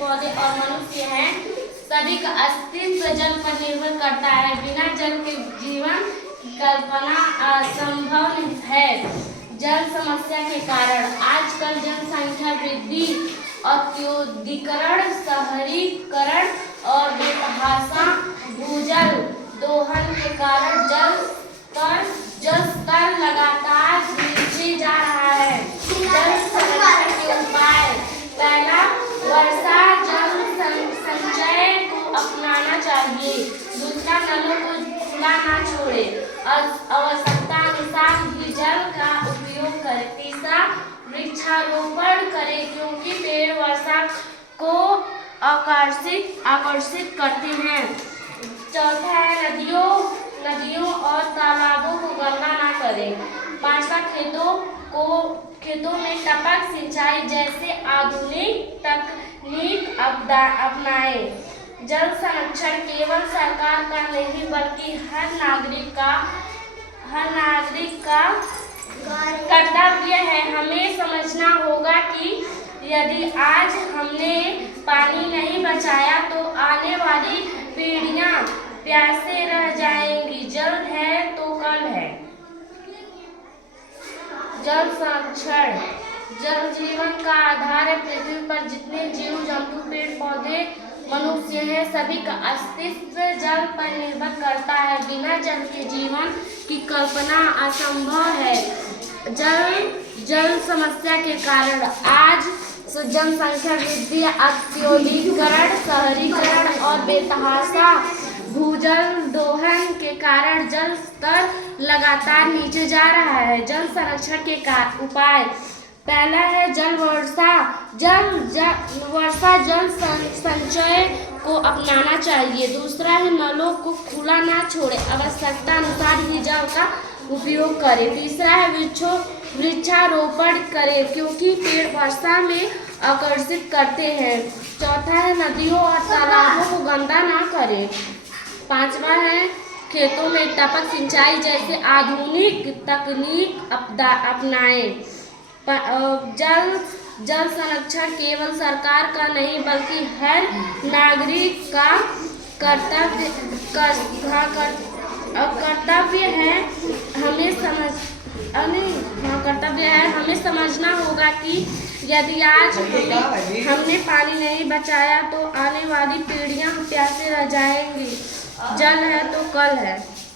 पौधे और मनुष्य हैं, सभी का अस्तित्व जल पर निर्भर करता है। बिना जल के जीवन की कल्पना असंभव है। जल समस्या के कारण आजकल जनसंख्या वृद्धि, औद्योगिकरण, शहरीकरण और बेतहाशा भूजल दोहन के कारण जल स्तर लगातार नीचे जा रहा है। जल संरक्षण के उपाय: पहला, वर्षा जल संचय को अपनाना चाहिए। दूसरा, नलों को खुला ना छोड़े, आवश्यकता अनुसार ही जल का उपयोग करें। तीसरा, वृक्षारोपण करें क्योंकि पेड़ वर्षा को आकर्षित करते हैं। चौथा है, नदियों और तालाबों को गंदा ना करें। पांचवा, खेतों में टपक सिंचाई जैसे आधुनिक तकनीक अपनाएं। जल संरक्षण केवल सरकार का नहीं बल्कि हर नागरिक का कर्तव्य है। हमें समझना होगा कि यदि आज हमने पानी नहीं बचाया तो आने वाली पीढ़ियां प्यासे रह जाएंगी। जल है तो कल है। जल संरक्षण: जल जीवन का आधार है। पृथ्वी पर जितने जीव जंतु, पेड़ पौधे, मनुष्य हैं, सभी का अस्तित्व जल पर निर्भर करता है। बिना जल के जीवन की कल्पना असंभव है। जल समस्या के कारण आज जनसंख्या वृद्धि, औद्योगिकरण, शहरीकरण और बेतहाशा भूजल दोहन के कारण जल स्तर लगातार नीचे जा रहा है। जल संरक्षण के उपाय: पहला है, वर्षा जल संचय को अपनाना चाहिए। दूसरा है, नलों को खुला ना छोड़े, आवश्यकता अनुसार ही जल का उपयोग करें। तीसरा है, वृक्षारोपण करें क्योंकि पेड़ वर्षा में आकर्षित करते हैं। चौथा है, नदियों और तालाबों को गंदा ना करें। पांचवा है, खेतों में टपक सिंचाई जैसे आधुनिक तकनीक अपनाएं। जल संरक्षण केवल सरकार का नहीं बल्कि हर नागरिक का कर्तव्य है। हमें समझना होगा कि यदि आज हमने पानी नहीं बचाया तो आने वाली पीढ़ियां प्यासे रह जाएंगी। जल है तो कल है।